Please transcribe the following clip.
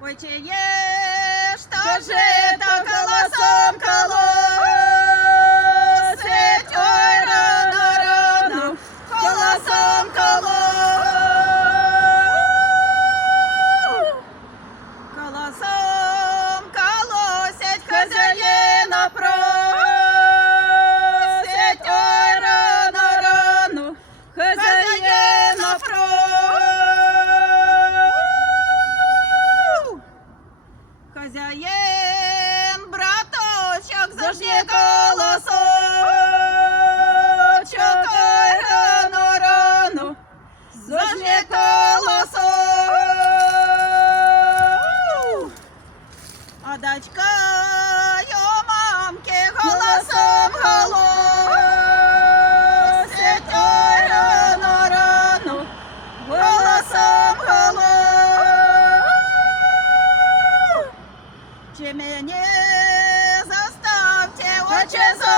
Ой, чи є ж то дочкою мамки голосом голосить ой рано рано, голосом голос. Чи мені заставте очі зо